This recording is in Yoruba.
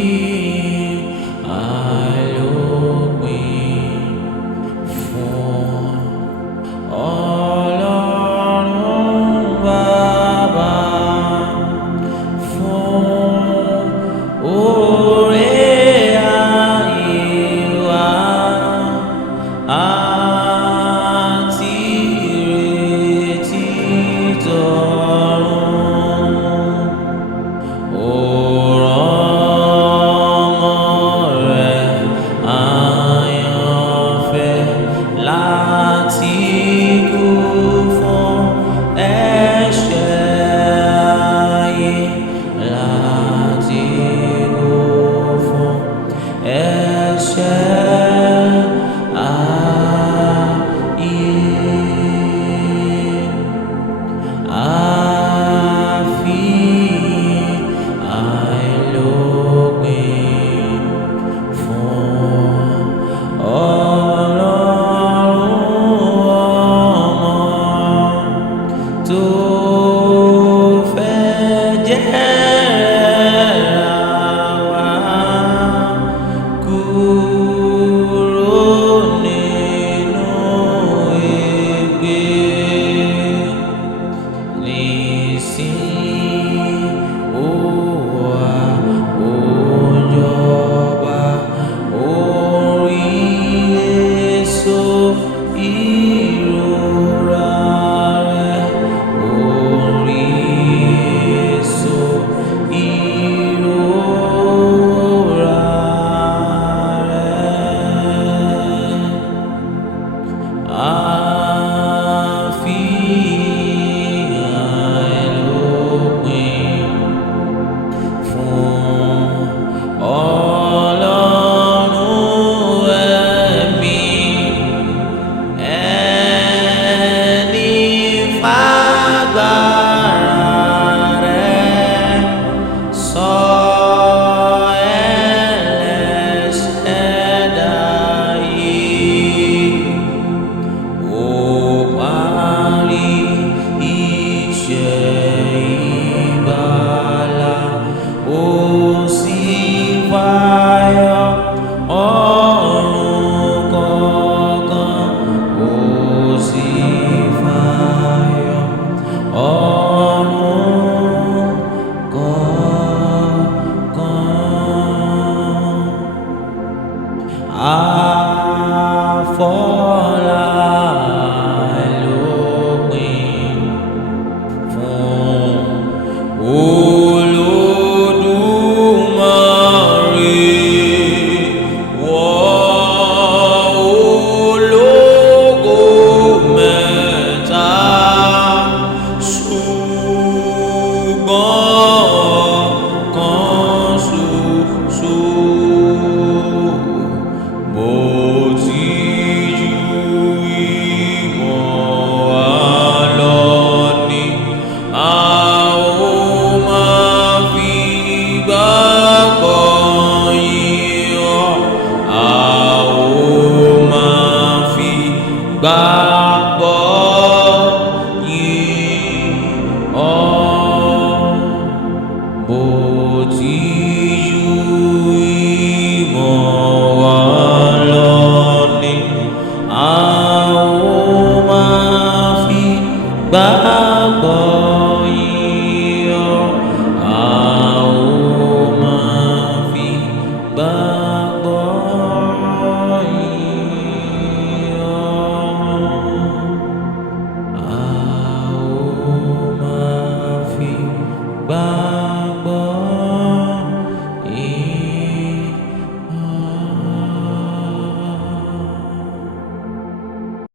Af'Iyin Ailopin fún Ọlọ́run Baba fún oore ayé wa àti ìrètí tọ̀run. Ó rán ọmọ rẹ̀ àyànfẹ́ láti kú fún ẹ̀ṣẹ̀ ayé, láti kú fún ẹ̀ṣẹ̀ ayé. Af'Iyin Ailopin fún Ọlọ́run ọmọ tó fẹ́ jẹ́ra wa kúrò nínú ègbé. Nísìnyí ó wá, ó jọba orí èso ìrora rẹ̀, orí èso ìrora rẹ̀. Af'Iyin Ailopin fún Ọlọ́run ẹ̀mí, ẹni f'agbára rẹ̀ sọ ẹlẹ́ṣẹ̀ dáyé. Ó parí iṣẹ́ ìgbàlà, ó sì fàyọ ọ̀run kankan, ó sì fàyọ ọ̀run kankan. Afọlá Ailopin fún Olódùmarè, wọ́n ológo mẹ́ta, ṣùgbọ́n kan ṣoṣo. Bó ti ju ìmọ̀ wa lọ ni a ó máa fi gbàgbọ́ yìn ọ́, a ó máa fi gbàgbọ́ yìn ọ́. Bó ti ju ìmọ̀ wa lọ ni a ó máa fi gbàgbọ́ yìn ọ́, a ó máa fi gbàgbọ́.